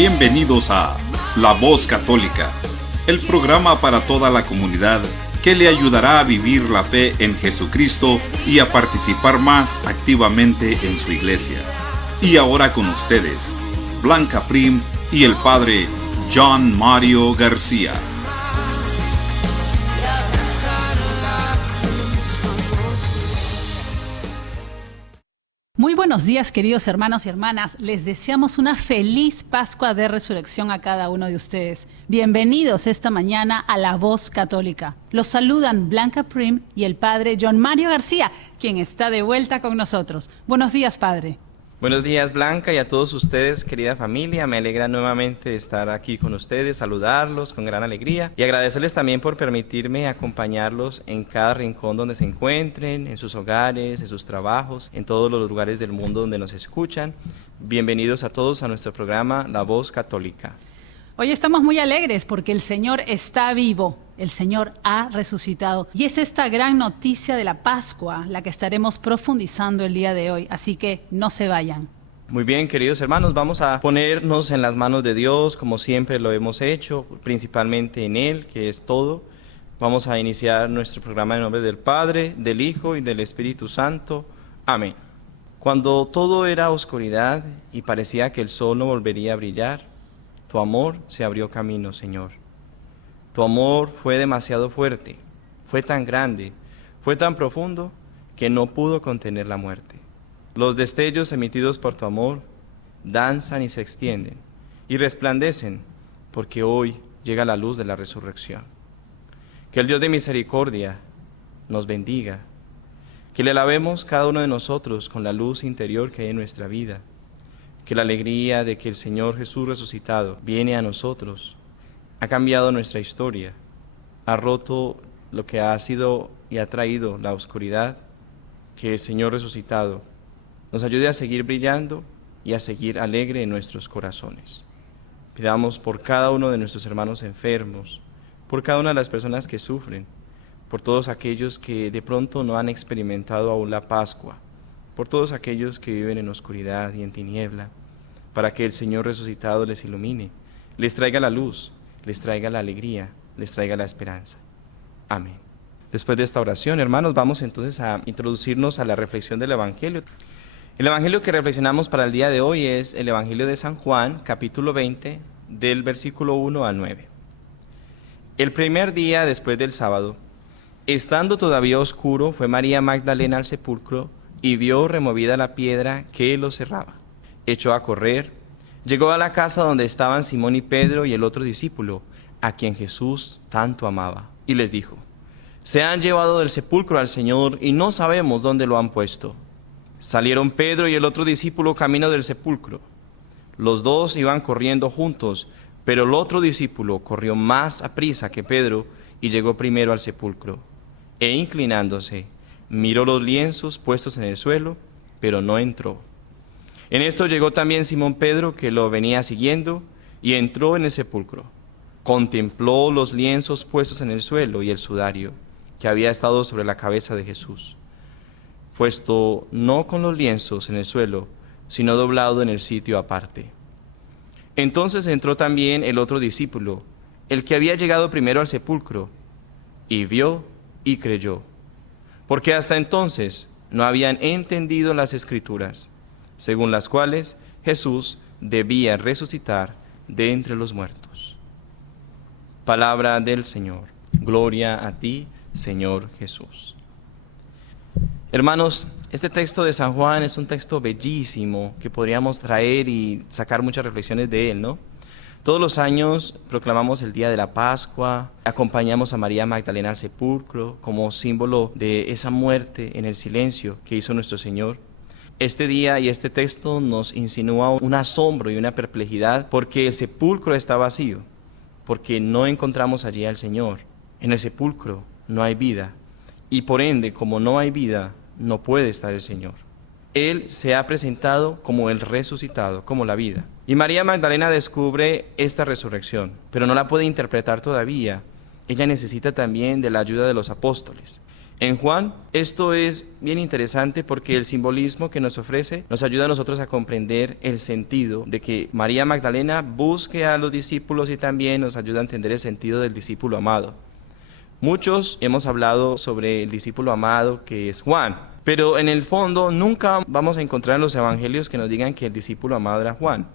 Bienvenidos a La Voz Católica, el programa para toda la comunidad que le ayudará a vivir la fe en Jesucristo y a participar más activamente en su iglesia. Y ahora con ustedes, Blanca Prim y el Padre John Mario García. Muy buenos días, queridos hermanos y hermanas. Les deseamos una feliz Pascua de Resurrección a cada uno de ustedes. Bienvenidos esta mañana a La Voz Católica. Los saludan Blanca Prim y el Padre John Mario García, quien está de vuelta con nosotros. Buenos días, Padre. Buenos días, Blanca, y a todos ustedes, querida familia. Me alegra nuevamente estar aquí con ustedes, saludarlos con gran alegría y agradecerles también por permitirme acompañarlos en cada rincón donde se encuentren, en sus hogares, en sus trabajos, en todos los lugares del mundo donde nos escuchan. Bienvenidos a todos a nuestro programa La Voz Católica. Hoy estamos muy alegres porque el Señor está vivo, el Señor ha resucitado. Y es esta gran noticia de la Pascua la que estaremos profundizando el día de hoy, así que no se vayan. Muy bien, queridos hermanos, vamos a ponernos en las manos de Dios como siempre lo hemos hecho, principalmente en Él, que es todo. Vamos a iniciar nuestro programa en nombre del Padre, del Hijo y del Espíritu Santo. Amén. Cuando todo era oscuridad y parecía que el sol no volvería a brillar, tu amor se abrió camino, Señor. Tu amor fue demasiado fuerte, fue tan grande, fue tan profundo que no pudo contener la muerte. Los destellos emitidos por tu amor danzan y se extienden y resplandecen porque hoy llega la luz de la resurrección. Que el Dios de misericordia nos bendiga, que le alabemos cada uno de nosotros con la luz interior que hay en nuestra vida. Que la alegría de que el Señor Jesús resucitado viene a nosotros, ha cambiado nuestra historia, ha roto lo que ha sido y ha traído la oscuridad, que el Señor resucitado nos ayude a seguir brillando y a seguir alegre en nuestros corazones. Pidamos por cada uno de nuestros hermanos enfermos, por cada una de las personas que sufren, por todos aquellos que de pronto no han experimentado aún la Pascua, por todos aquellos que viven en oscuridad y en tiniebla, para que el Señor resucitado les ilumine, les traiga la luz, les traiga la alegría, les traiga la esperanza. Amén. Después de esta oración, hermanos, vamos entonces a introducirnos a la reflexión del Evangelio. El Evangelio que reflexionamos para el día de hoy es el Evangelio de San Juan, capítulo 20, del versículo 1 al 9. El primer día después del sábado, estando todavía oscuro, fue María Magdalena al sepulcro y vio removida la piedra que lo cerraba. Echó a correr, llegó a la casa donde estaban Simón y Pedro y el otro discípulo, a quien Jesús tanto amaba, y les dijo: se han llevado del sepulcro al Señor y no sabemos dónde lo han puesto. Salieron Pedro y el otro discípulo camino del sepulcro. Los dos iban corriendo juntos, pero el otro discípulo corrió más aprisa que Pedro y llegó primero al sepulcro. E inclinándose, miró los lienzos puestos en el suelo, pero no entró. En esto llegó también Simón Pedro, que lo venía siguiendo, y entró en el sepulcro. Contempló los lienzos puestos en el suelo y el sudario, que había estado sobre la cabeza de Jesús, puesto no con los lienzos en el suelo, sino doblado en el sitio aparte. Entonces entró también el otro discípulo, el que había llegado primero al sepulcro, y vio y creyó, porque hasta entonces no habían entendido las Escrituras, según las cuales Jesús debía resucitar de entre los muertos. Palabra del Señor. Gloria a ti, Señor Jesús. Hermanos, este texto de San Juan es un texto bellísimo que podríamos traer y sacar muchas reflexiones de él, ¿no? Todos los años proclamamos el día de la Pascua, acompañamos a María Magdalena al sepulcro como símbolo de esa muerte en el silencio que hizo nuestro Señor. Este día y este texto nos insinúa un asombro y una perplejidad porque el sepulcro está vacío, porque no encontramos allí al Señor. En el sepulcro no hay vida y por ende, como no hay vida, no puede estar el Señor. Él se ha presentado como el resucitado, como la vida. Y María Magdalena descubre esta resurrección, pero no la puede interpretar todavía. Ella necesita también de la ayuda de los apóstoles. En Juan, esto es bien interesante porque el simbolismo que nos ofrece nos ayuda a nosotros a comprender el sentido de que María Magdalena busque a los discípulos y también nos ayuda a entender el sentido del discípulo amado. Muchos hemos hablado sobre el discípulo amado que es Juan, pero en el fondo nunca vamos a encontrar en los evangelios que nos digan que el discípulo amado era Juan.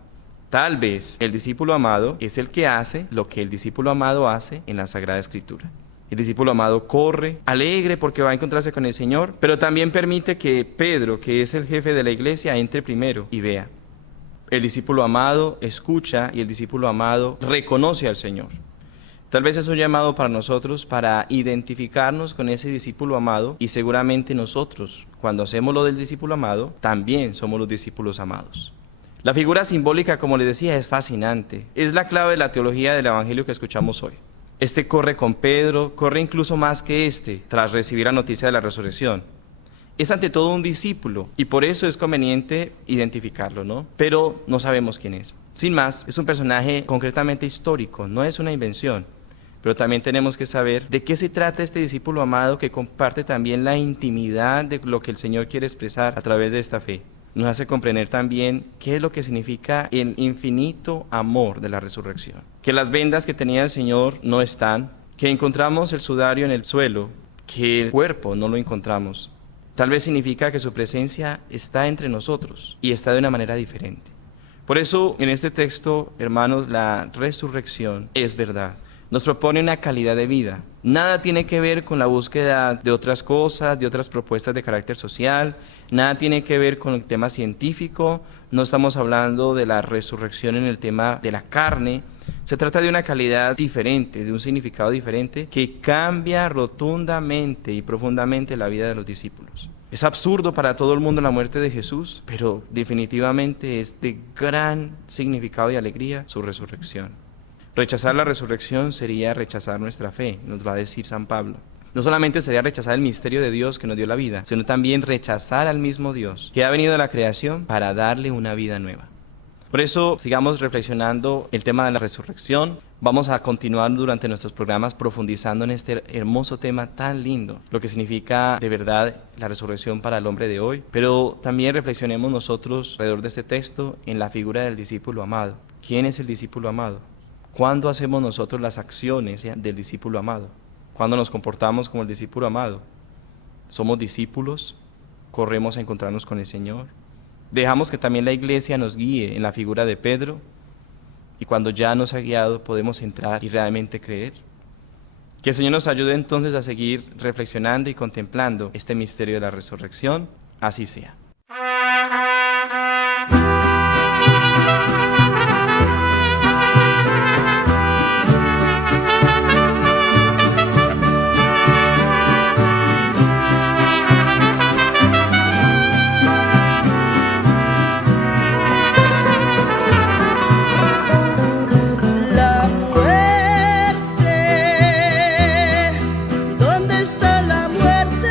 Tal vez el discípulo amado es el que hace lo que el discípulo amado hace en la Sagrada Escritura. El discípulo amado corre, alegre porque va a encontrarse con el Señor, pero también permite que Pedro, que es el jefe de la iglesia, entre primero y vea. El discípulo amado escucha y el discípulo amado reconoce al Señor. Tal vez es un llamado para nosotros para identificarnos con ese discípulo amado y seguramente nosotros, cuando hacemos lo del discípulo amado, también somos los discípulos amados. La figura simbólica, como les decía, es fascinante. Es la clave de la teología del evangelio que escuchamos hoy. Este corre con Pedro, corre incluso más que tras recibir la noticia de la resurrección. Es ante todo un discípulo y por eso es conveniente identificarlo, ¿no? Pero no sabemos quién es. Sin más, es un personaje concretamente histórico, no es una invención. Pero también tenemos que saber de qué se trata este discípulo amado que comparte también la intimidad de lo que el Señor quiere expresar a través de esta fe. Nos hace comprender también qué es lo que significa el infinito amor de la resurrección. Que las vendas que tenía el Señor no están, que encontramos el sudario en el suelo, que el cuerpo no lo encontramos. Tal vez significa que su presencia está entre nosotros y está de una manera diferente. Por eso, en este texto, hermanos, la resurrección es verdad. Nos propone una calidad de vida. Nada tiene que ver con la búsqueda de otras cosas, de otras propuestas de carácter social. Nada tiene que ver con el tema científico. No estamos hablando de la resurrección en el tema de la carne. Se trata de una calidad diferente, de un significado diferente que cambia rotundamente y profundamente la vida de los discípulos. Es absurdo para todo el mundo la muerte de Jesús, pero definitivamente es de gran significado y alegría su resurrección. Rechazar la resurrección sería rechazar nuestra fe, nos va a decir San Pablo. No solamente sería rechazar el misterio de Dios que nos dio la vida, sino también rechazar al mismo Dios que ha venido a la creación para darle una vida nueva. Por eso, sigamos reflexionando el tema de la resurrección. Vamos a continuar durante nuestros programas profundizando en este hermoso tema tan lindo, lo que significa de verdad la resurrección para el hombre de hoy. Pero también reflexionemos nosotros alrededor de este texto en la figura del discípulo amado. ¿Quién es el discípulo amado? ¿Cuándo hacemos nosotros las acciones del discípulo amado? ¿Cuándo nos comportamos como el discípulo amado? ¿Somos discípulos? ¿Corremos a encontrarnos con el Señor? ¿Dejamos que también la iglesia nos guíe en la figura de Pedro? Y cuando ya nos ha guiado, podemos entrar y realmente creer. Que el Señor nos ayude entonces a seguir reflexionando y contemplando este misterio de la resurrección. Así sea. ¿Dónde está la muerte?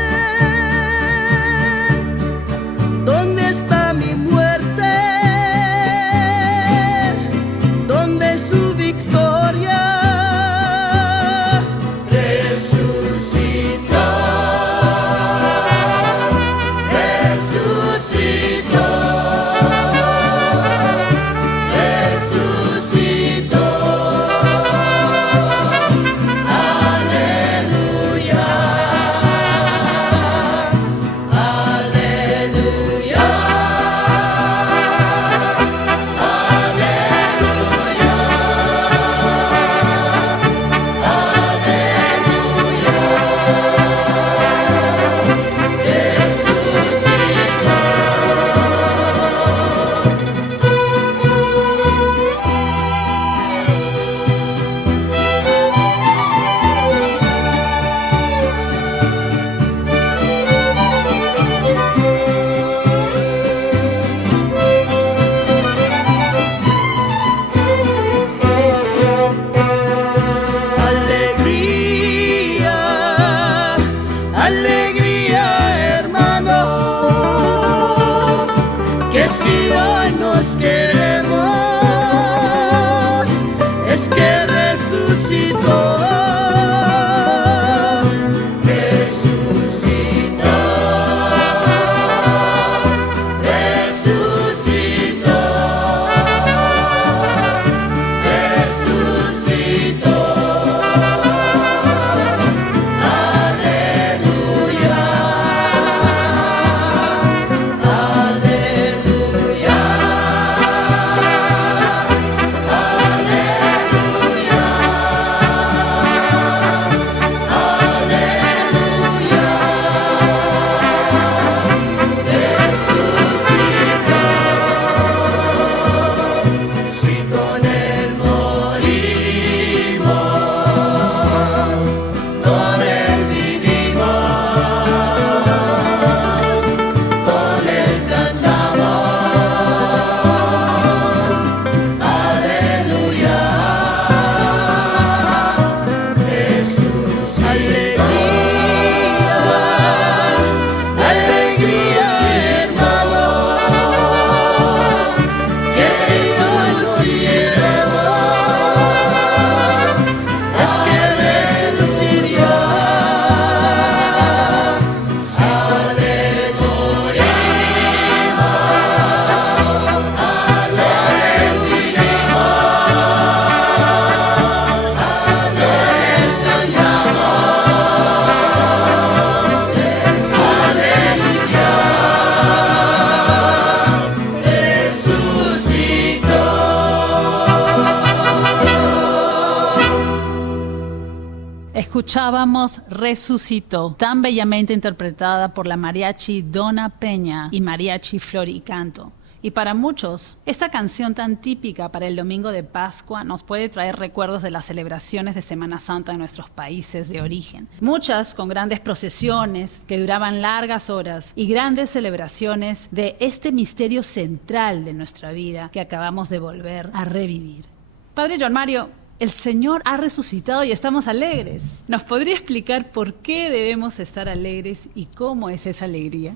Escuchábamos Resucitó, tan bellamente interpretada por la mariachi Dona Peña y mariachi Flor y Canto. Y para muchos, esta canción tan típica para el domingo de Pascua nos puede traer recuerdos de las celebraciones de Semana Santa en nuestros países de origen. Muchas con grandes procesiones que duraban largas horas y grandes celebraciones de este misterio central de nuestra vida que acabamos de volver a revivir. Padre John Mario, el Señor ha resucitado y estamos alegres. ¿Nos podría explicar por qué debemos estar alegres y cómo es esa alegría?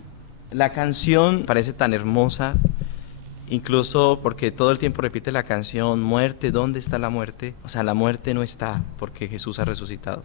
La canción parece tan hermosa, incluso porque todo el tiempo repite la canción, muerte, ¿dónde está la muerte? O sea, la muerte no está porque Jesús ha resucitado.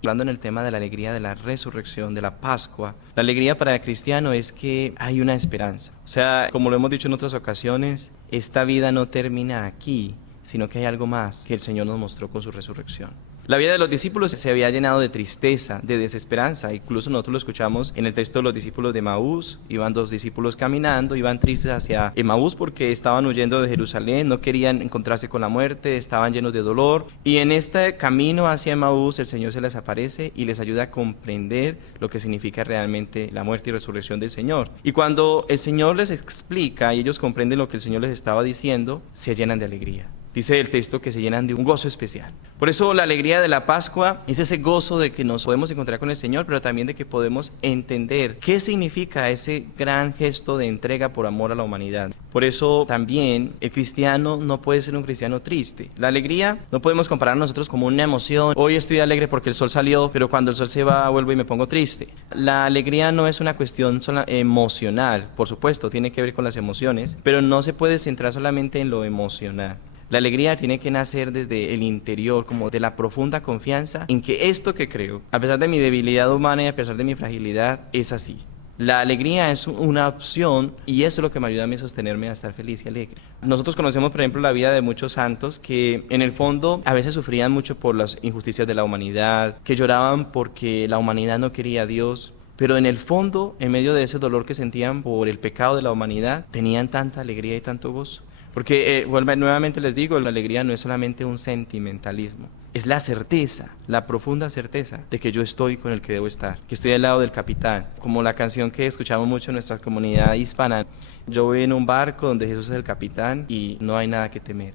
Hablando en el tema de la alegría de la resurrección, de la Pascua, la alegría para el cristiano es que hay una esperanza. O sea, como lo hemos dicho en otras ocasiones, esta vida no termina aquí, sino que hay algo más que el Señor nos mostró con su resurrección. La vida de los discípulos se había llenado de tristeza, de desesperanza. Incluso nosotros lo escuchamos en el texto de los discípulos de Emaús. Iban dos discípulos caminando, iban tristes hacia Emaús porque estaban huyendo de Jerusalén, no querían encontrarse con la muerte, estaban llenos de dolor. Y en este camino hacia Emaús el Señor se les aparece y les ayuda a comprender lo que significa realmente la muerte y resurrección del Señor. Y cuando el Señor les explica y ellos comprenden lo que el Señor les estaba diciendo, se llenan de alegría. Dice el texto que se llenan de un gozo especial. Por eso la alegría de la Pascua es ese gozo de que nos podemos encontrar con el Señor, pero también de que podemos entender qué significa ese gran gesto de entrega por amor a la humanidad. Por eso también el cristiano no puede ser un cristiano triste. La alegría no podemos comparar nosotros como una emoción. Hoy estoy alegre porque el sol salió, pero cuando el sol se va vuelvo y me pongo triste. La alegría no es una cuestión emocional, por supuesto, tiene que ver con las emociones, pero no se puede centrar solamente en lo emocional. La alegría tiene que nacer desde el interior, como de la profunda confianza en que esto que creo, a pesar de mi debilidad humana y a pesar de mi fragilidad, es así. La alegría es una opción y eso es lo que me ayuda a mí a sostenerme a estar feliz y alegre. Nosotros conocemos, por ejemplo, la vida de muchos santos que en el fondo a veces sufrían mucho por las injusticias de la humanidad, que lloraban porque la humanidad no quería a Dios. Pero en el fondo, en medio de ese dolor que sentían por el pecado de la humanidad, tenían tanta alegría y tanto gozo. Porque, nuevamente les digo, la alegría no es solamente un sentimentalismo, es la certeza, la profunda certeza de que yo estoy con el que debo estar, que estoy al lado del capitán, como la canción que escuchamos mucho en nuestra comunidad hispana, yo voy en un barco donde Jesús es el capitán y no hay nada que temer.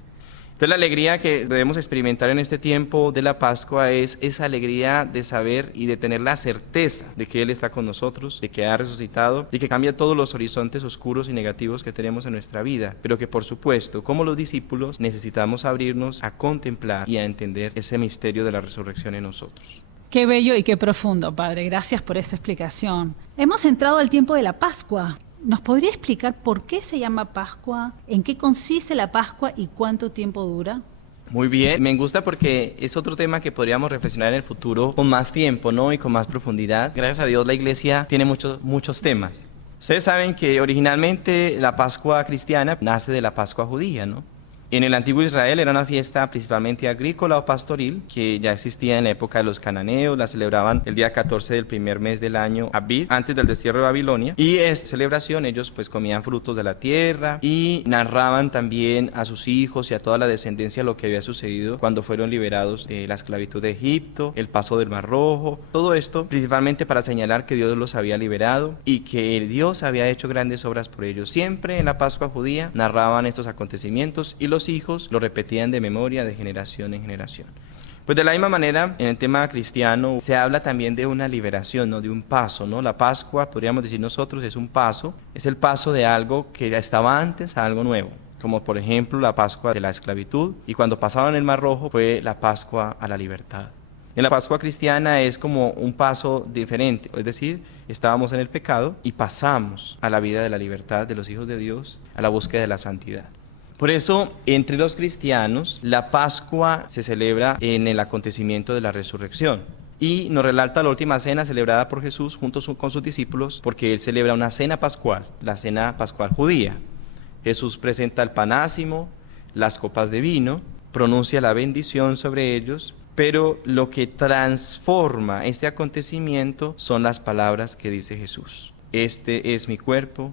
Entonces la alegría que debemos experimentar en este tiempo de la Pascua es esa alegría de saber y de tener la certeza de que Él está con nosotros, de que ha resucitado, de que cambia todos los horizontes oscuros y negativos que tenemos en nuestra vida, pero que por supuesto, como los discípulos, necesitamos abrirnos a contemplar y a entender ese misterio de la resurrección en nosotros. Qué bello y qué profundo, Padre. Gracias por esta explicación. Hemos entrado al tiempo de la Pascua. ¿Nos podría explicar por qué se llama Pascua, en qué consiste la Pascua y cuánto tiempo dura? Muy bien, me gusta porque es otro tema que podríamos reflexionar en el futuro con más tiempo, ¿no? Y con más profundidad. Gracias a Dios la iglesia tiene muchos temas. Ustedes saben que originalmente la Pascua cristiana nace de la Pascua judía, ¿no? En el antiguo Israel era una fiesta principalmente agrícola o pastoril que ya existía en la época de los cananeos, la celebraban el día 14 del primer mes del año Abib, antes del destierro de Babilonia, y esta celebración ellos pues comían frutos de la tierra y narraban también a sus hijos y a toda la descendencia lo que había sucedido cuando fueron liberados de la esclavitud de Egipto, el paso del Mar Rojo, todo esto principalmente para señalar que Dios los había liberado y que Dios había hecho grandes obras por ellos. Siempre en la Pascua judía narraban estos acontecimientos y los hijos lo repetían de memoria de generación en generación. Pues de la misma manera, en el tema cristiano se habla también de una liberación, ¿no? De un paso, ¿no? La Pascua, podríamos decir nosotros, es un paso, es el paso de algo que ya estaba antes a algo nuevo, como por ejemplo la Pascua de la esclavitud, y cuando pasaban el Mar Rojo fue la Pascua a la libertad. En la Pascua cristiana es como un paso diferente, es decir, estábamos en el pecado y pasamos a la vida de la libertad de los hijos de Dios, a la búsqueda de la santidad. Por eso, entre los cristianos, la Pascua se celebra en el acontecimiento de la resurrección. Y nos relata la última cena celebrada por Jesús junto con sus discípulos, porque Él celebra una cena pascual, la cena pascual judía. Jesús presenta el panásimo, las copas de vino, pronuncia la bendición sobre ellos, pero lo que transforma este acontecimiento son las palabras que dice Jesús. Este es mi cuerpo,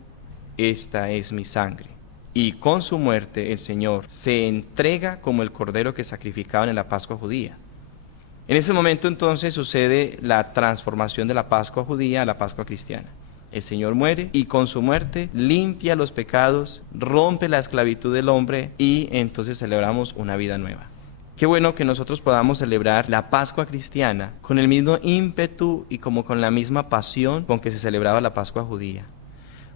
esta es mi sangre. Y con su muerte el Señor se entrega como el cordero que sacrificaban en la Pascua judía. En ese momento entonces sucede la transformación de la Pascua judía a la Pascua cristiana. El Señor muere y con su muerte limpia los pecados, rompe la esclavitud del hombre y entonces celebramos una vida nueva. Qué bueno que nosotros podamos celebrar la Pascua cristiana con el mismo ímpetu y como con la misma pasión con que se celebraba la Pascua judía.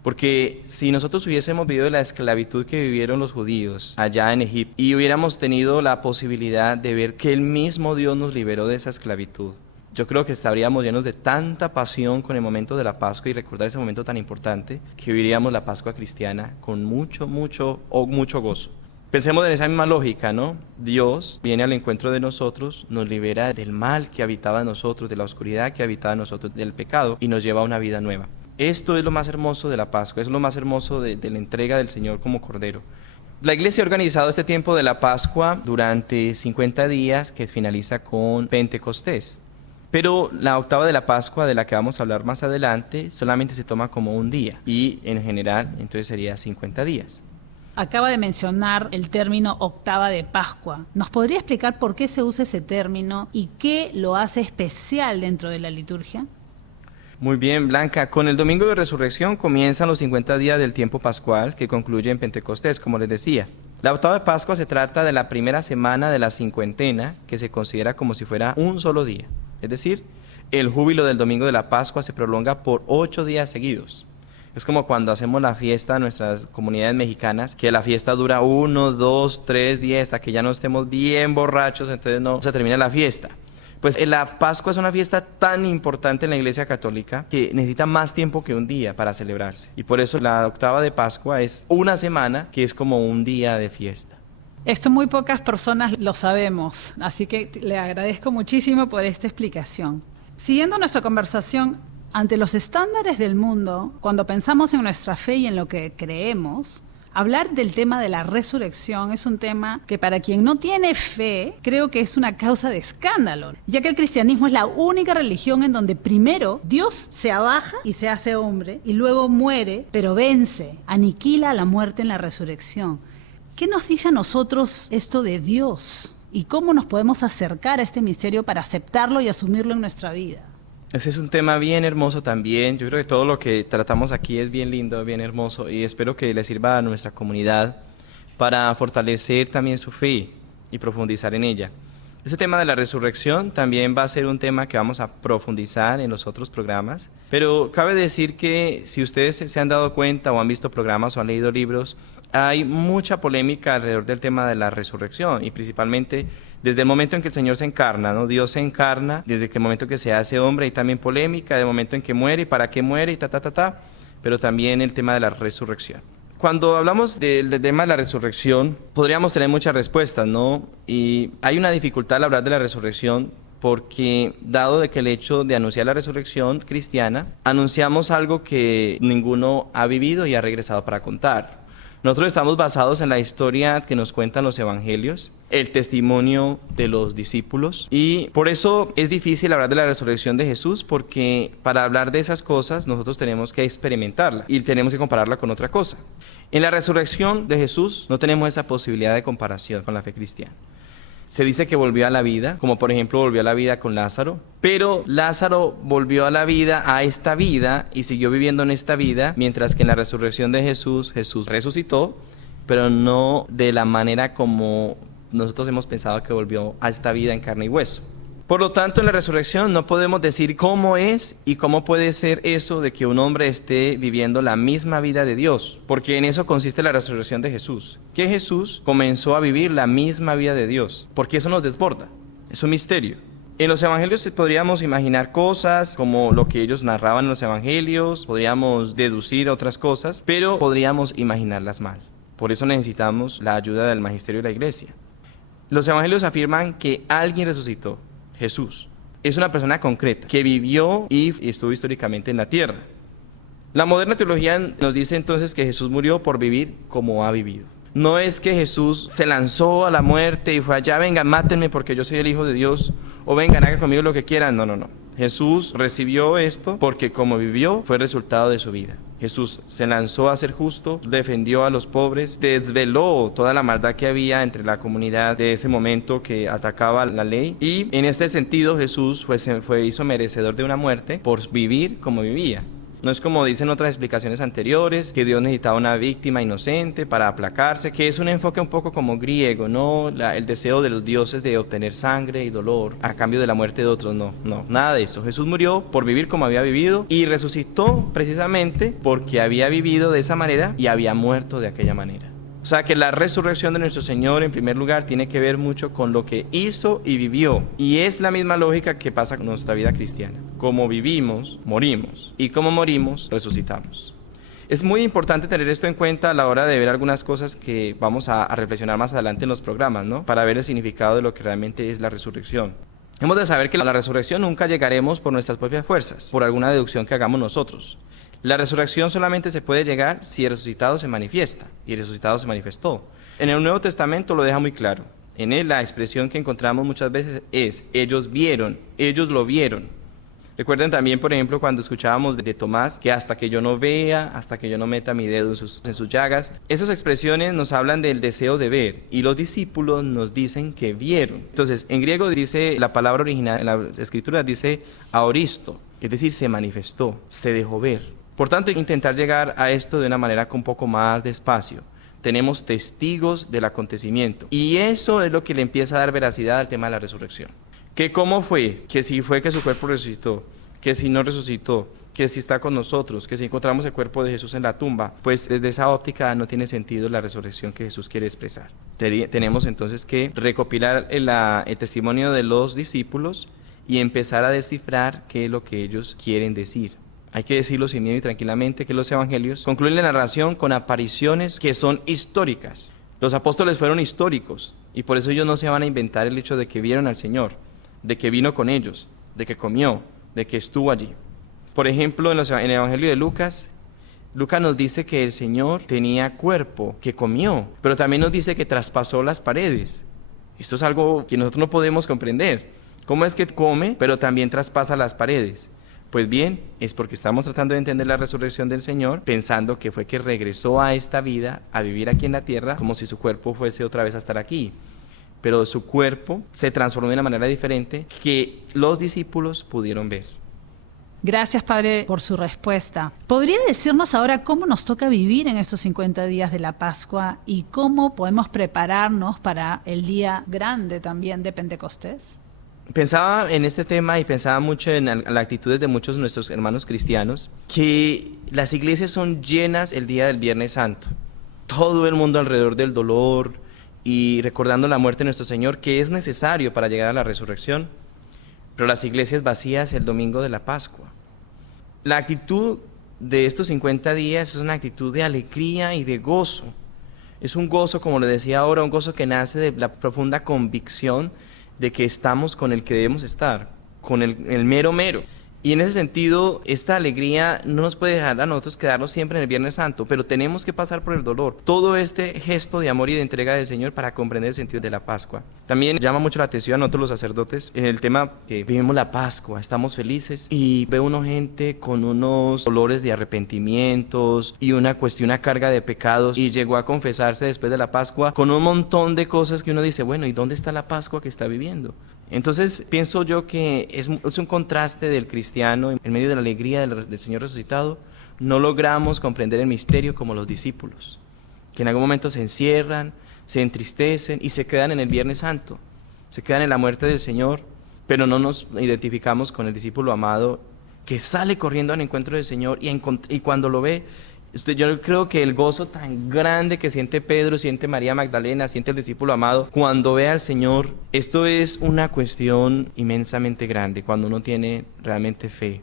Porque si nosotros hubiésemos vivido la esclavitud que vivieron los judíos allá en Egipto y hubiéramos tenido la posibilidad de ver que el mismo Dios nos liberó de esa esclavitud, yo creo que estaríamos llenos de tanta pasión con el momento de la Pascua y recordar ese momento tan importante que viviríamos la Pascua cristiana con mucho gozo. Pensemos en esa misma lógica, ¿no? Dios viene al encuentro de nosotros, nos libera del mal que habitaba en nosotros, de la oscuridad que habitaba en nosotros, del pecado y nos lleva a una vida nueva. Esto es lo más hermoso de la Pascua, es lo más hermoso de la entrega del Señor como Cordero. La Iglesia ha organizado este tiempo de la Pascua durante 50 días que finaliza con Pentecostés. Pero la octava de la Pascua, de la que vamos a hablar más adelante, solamente se toma como un día y en general entonces sería 50 días. Acaba de mencionar el término octava de Pascua. ¿Nos podría explicar por qué se usa ese término y qué lo hace especial dentro de la liturgia? Muy bien, Blanca. Con el Domingo de Resurrección comienzan los 50 días del tiempo pascual que concluye en Pentecostés, como les decía. La octava de Pascua se trata de la primera semana de la cincuentena, que se considera como si fuera un solo día. Es decir, el júbilo del Domingo de la Pascua se prolonga por 8 días seguidos. Es como cuando hacemos la fiesta en nuestras comunidades mexicanas, que la fiesta dura 1, 2, 3 días, hasta que ya no estemos bien borrachos, entonces no se termina la fiesta. Pues la Pascua es una fiesta tan importante en la Iglesia Católica que necesita más tiempo que un día para celebrarse. Y por eso la octava de Pascua es una semana que es como un día de fiesta. Esto muy pocas personas lo sabemos, así que le agradezco muchísimo por esta explicación. Siguiendo nuestra conversación, ante los estándares del mundo, cuando pensamos en nuestra fe y en lo que creemos, hablar del tema de la resurrección es un tema que para quien no tiene fe, creo que es una causa de escándalo, ya que el cristianismo es la única religión en donde primero Dios se abaja y se hace hombre, y luego muere, pero vence, aniquila la muerte en la resurrección. ¿Qué nos dice a nosotros esto de Dios? ¿Y cómo nos podemos acercar a este misterio para aceptarlo y asumirlo en nuestra vida? Ese es un tema bien hermoso también. Yo creo que todo lo que tratamos aquí es bien lindo, bien hermoso y espero que le sirva a nuestra comunidad para fortalecer también su fe y profundizar en ella. Este tema de la resurrección también va a ser un tema que vamos a profundizar en los otros programas, pero cabe decir que si ustedes se han dado cuenta o han visto programas o han leído libros, hay mucha polémica alrededor del tema de la resurrección y principalmente desde el momento en que el Señor se encarna, ¿no? Dios se encarna, desde el momento que se hace hombre hay también polémica, del momento en que muere y para qué muere y pero también el tema de la resurrección. Cuando hablamos del tema de la resurrección, podríamos tener muchas respuestas, ¿no? Y hay una dificultad al hablar de la resurrección porque, dado de que el hecho de anunciar la resurrección cristiana, anunciamos algo que ninguno ha vivido y ha regresado para contar. Nosotros estamos basados en la historia que nos cuentan los evangelios, el testimonio de los discípulos, y por eso es difícil hablar de la resurrección de Jesús, porque para hablar de esas cosas nosotros tenemos que experimentarla y tenemos que compararla con otra cosa. En la resurrección de Jesús no tenemos esa posibilidad de comparación con la fe cristiana. Se dice que volvió a la vida, como por ejemplo volvió a la vida con Lázaro, pero Lázaro volvió a la vida, a esta vida, y siguió viviendo en esta vida, mientras que en la resurrección de Jesús, Jesús resucitó, pero no de la manera como nosotros hemos pensado que volvió a esta vida en carne y hueso. Por lo tanto, en la resurrección no podemos decir cómo es y cómo puede ser eso de que un hombre esté viviendo la misma vida de Dios, porque en eso consiste la resurrección de Jesús, que Jesús comenzó a vivir la misma vida de Dios, porque eso nos desborda, es un misterio. En los evangelios podríamos imaginar cosas como lo que ellos narraban en los evangelios, podríamos deducir otras cosas, pero podríamos imaginarlas mal. Por eso necesitamos la ayuda del magisterio de la iglesia. Los evangelios afirman que alguien resucitó, Jesús. Es una persona concreta que vivió y estuvo históricamente en la tierra. La moderna teología nos dice entonces que Jesús murió por vivir como ha vivido. No es que Jesús se lanzó a la muerte y fue allá, vengan, mátenme porque yo soy el Hijo de Dios, o vengan, hagan conmigo lo que quieran. No. Jesús recibió esto porque como vivió fue el resultado de su vida. Jesús se lanzó a ser justo, defendió a los pobres, desveló toda la maldad que había entre la comunidad de ese momento que atacaba la ley. Y en este sentido Jesús hizo merecedor de una muerte por vivir como vivía. No es como dicen otras explicaciones anteriores, que Dios necesitaba una víctima inocente para aplacarse, que es un enfoque un poco como griego, ¿no? El deseo de los dioses de obtener sangre y dolor a cambio de la muerte de otros. No, nada de eso. Jesús murió por vivir como había vivido y resucitó precisamente porque había vivido de esa manera y había muerto de aquella manera. O sea que la resurrección de nuestro Señor, en primer lugar, tiene que ver mucho con lo que hizo y vivió. Y es la misma lógica que pasa con nuestra vida cristiana. Como vivimos, morimos. Y como morimos, resucitamos. Es muy importante tener esto en cuenta a la hora de ver algunas cosas que vamos a reflexionar más adelante en los programas, ¿no? Para ver el significado de lo que realmente es la resurrección. Hemos de saber que a la resurrección nunca llegaremos por nuestras propias fuerzas, por alguna deducción que hagamos nosotros. La resurrección solamente se puede llegar si el resucitado se manifiesta, y el resucitado se manifestó. En el Nuevo Testamento lo deja muy claro. En él la expresión que encontramos muchas veces es, ellos vieron, ellos lo vieron. Recuerden también, por ejemplo, cuando escuchábamos de Tomás, que hasta que yo no vea, hasta que yo no meta mi dedo en sus llagas. Esas expresiones nos hablan del deseo de ver, y los discípulos nos dicen que vieron. Entonces, en griego dice, la palabra original en las escrituras dice aoristo, es decir, se manifestó, se dejó ver. Por tanto, hay que intentar llegar a esto de una manera con un poco más despacio. Tenemos testigos del acontecimiento. Y eso es lo que le empieza a dar veracidad al tema de la resurrección. ¿Que cómo fue? Que si fue que su cuerpo resucitó, que si no resucitó, que si está con nosotros, que si encontramos el cuerpo de Jesús en la tumba. Pues desde esa óptica no tiene sentido la resurrección que Jesús quiere expresar. Tenemos entonces que recopilar el testimonio de los discípulos y empezar a descifrar qué es lo que ellos quieren decir. Hay que decirlo sin miedo y tranquilamente que los evangelios concluyen la narración con apariciones que son históricas. Los apóstoles fueron históricos y por eso ellos no se van a inventar el hecho de que vieron al Señor, de que vino con ellos, de que comió, de que estuvo allí. Por ejemplo, en el evangelio de Lucas nos dice que el Señor tenía cuerpo, que comió, pero también nos dice que traspasó las paredes. Esto es algo que nosotros no podemos comprender. ¿Cómo es que come, pero también traspasa las paredes? Pues bien, es porque estamos tratando de entender la resurrección del Señor, pensando que fue que regresó a esta vida, a vivir aquí en la tierra, como si su cuerpo fuese otra vez a estar aquí. Pero su cuerpo se transformó de una manera diferente que los discípulos pudieron ver. Gracias, Padre, por su respuesta. ¿Podría decirnos ahora cómo nos toca vivir en estos 50 días de la Pascua y cómo podemos prepararnos para el día grande también de Pentecostés? Pensaba en este tema y pensaba mucho en las actitudes de muchos de nuestros hermanos cristianos, que las iglesias son llenas el día del Viernes Santo. Todo el mundo alrededor del dolor y recordando la muerte de nuestro Señor, que es necesario para llegar a la resurrección, pero las iglesias vacías el domingo de la Pascua. La actitud de estos 50 días es una actitud de alegría y de gozo. Es un gozo, como le decía ahora, un gozo que nace de la profunda convicción de que estamos con el que debemos estar, con el mero mero. Y en ese sentido, esta alegría no nos puede dejar a nosotros quedarnos siempre en el Viernes Santo, pero tenemos que pasar por el dolor. Todo este gesto de amor y de entrega del Señor para comprender el sentido de la Pascua. También llama mucho la atención a nosotros los sacerdotes en el tema que vivimos la Pascua, estamos felices y ve uno gente con unos dolores de arrepentimientos y una carga de pecados y llegó a confesarse después de la Pascua con un montón de cosas que uno dice, bueno, ¿y dónde está la Pascua que está viviendo? Entonces pienso yo que es un contraste del cristiano en medio de la alegría del Señor resucitado. No logramos comprender el misterio como los discípulos, que en algún momento se encierran, se entristecen y se quedan en el Viernes Santo, se quedan en la muerte del Señor, pero no nos identificamos con el discípulo amado que sale corriendo al encuentro del Señor y cuando lo ve, yo creo que el gozo tan grande que siente Pedro, siente María Magdalena, siente el discípulo amado, cuando ve al Señor, esto es una cuestión inmensamente grande, cuando uno tiene realmente fe.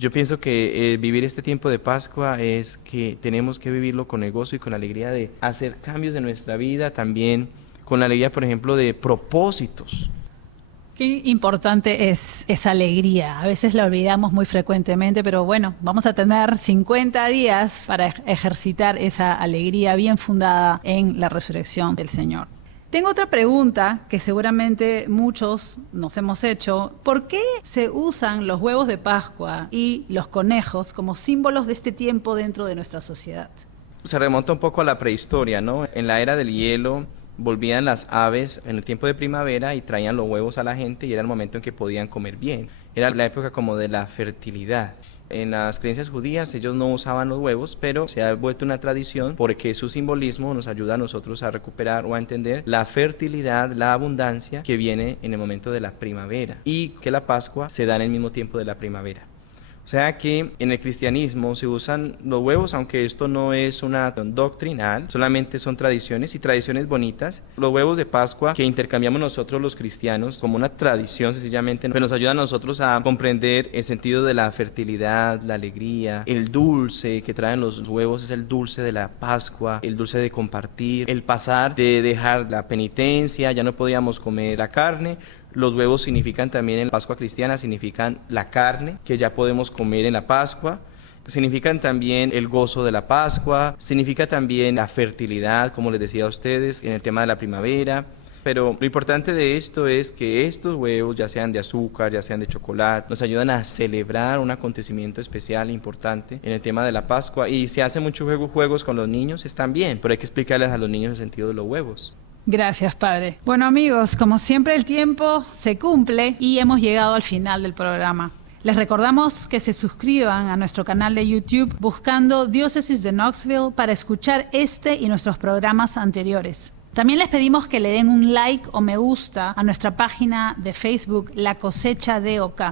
Yo pienso que vivir este tiempo de Pascua es que tenemos que vivirlo con el gozo y con la alegría de hacer cambios en nuestra vida, también con la alegría, por ejemplo, de propósitos. Qué importante es esa alegría. A veces la olvidamos muy frecuentemente, pero bueno, vamos a tener 50 días para ejercitar esa alegría bien fundada en la resurrección del Señor. Tengo otra pregunta que seguramente muchos nos hemos hecho. ¿Por qué se usan los huevos de Pascua y los conejos como símbolos de este tiempo dentro de nuestra sociedad? Se remonta un poco a la prehistoria, ¿no? En la era del hielo volvían las aves en el tiempo de primavera y traían los huevos a la gente y era el momento en que podían comer bien. Era la época como de la fertilidad. En las creencias judías ellos no usaban los huevos, pero se ha vuelto una tradición porque su simbolismo nos ayuda a nosotros a recuperar o a entender la fertilidad, la abundancia que viene en el momento de la primavera y que la Pascua se da en el mismo tiempo de la primavera. O sea que en el cristianismo se usan los huevos, aunque esto no es una doctrinal, solamente son tradiciones y tradiciones bonitas. Los huevos de Pascua que intercambiamos nosotros los cristianos como una tradición sencillamente, pues nos ayuda a nosotros a comprender el sentido de la fertilidad, la alegría, el dulce que traen los huevos es el dulce de la Pascua, el dulce de compartir, el pasar de dejar la penitencia, ya no podíamos comer la carne. Los huevos significan también en la Pascua cristiana, significan la carne que ya podemos comer en la Pascua, significan también el gozo de la Pascua, significa también la fertilidad, como les decía a ustedes, en el tema de la primavera. Pero lo importante de esto es que estos huevos, ya sean de azúcar, ya sean de chocolate, nos ayudan a celebrar un acontecimiento especial e importante en el tema de la Pascua. Y se hacen muchos juegos con los niños, están bien, pero hay que explicarles a los niños el sentido de los huevos. Gracias, Padre. Bueno, amigos, como siempre el tiempo se cumple y hemos llegado al final del programa. Les recordamos que se suscriban a nuestro canal de YouTube buscando Diócesis de Knoxville para escuchar este y nuestros programas anteriores. También les pedimos que le den un like o me gusta a nuestra página de Facebook La Cosecha DOK.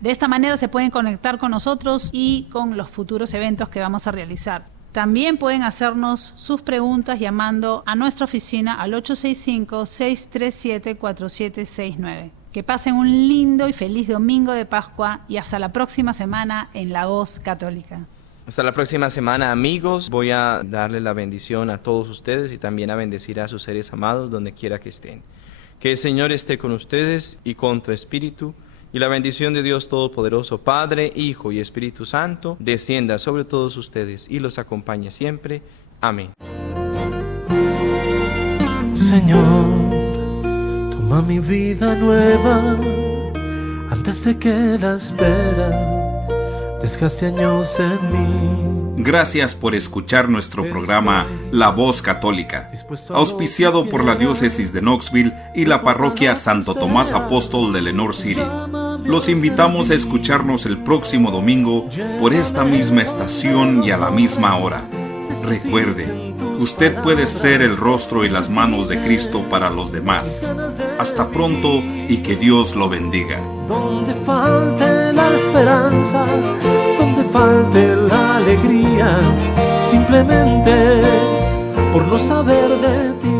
De esta manera se pueden conectar con nosotros y con los futuros eventos que vamos a realizar. También pueden hacernos sus preguntas llamando a nuestra oficina al 865-637-4769. Que pasen un lindo y feliz domingo de Pascua y hasta la próxima semana en La Voz Católica. Hasta la próxima semana, amigos. Voy a darle la bendición a todos ustedes y también a bendecir a sus seres amados donde quiera que estén. Que el Señor esté con ustedes y con tu espíritu. Y la bendición de Dios Todopoderoso, Padre, Hijo y Espíritu Santo, descienda sobre todos ustedes y los acompañe siempre. Amén. Señor, toma mi vida nueva, antes de que la espera desgaste años en mí. Gracias por escuchar nuestro programa La Voz Católica, auspiciado por la Diócesis de Knoxville y la Parroquia Santo Tomás Apóstol de Lenoir City. Los invitamos a escucharnos el próximo domingo por esta misma estación y a la misma hora. Recuerde, usted puede ser el rostro y las manos de Cristo para los demás. Hasta pronto y que Dios lo bendiga. Donde falte la esperanza, donde falte la alegría, simplemente por no saber de ti.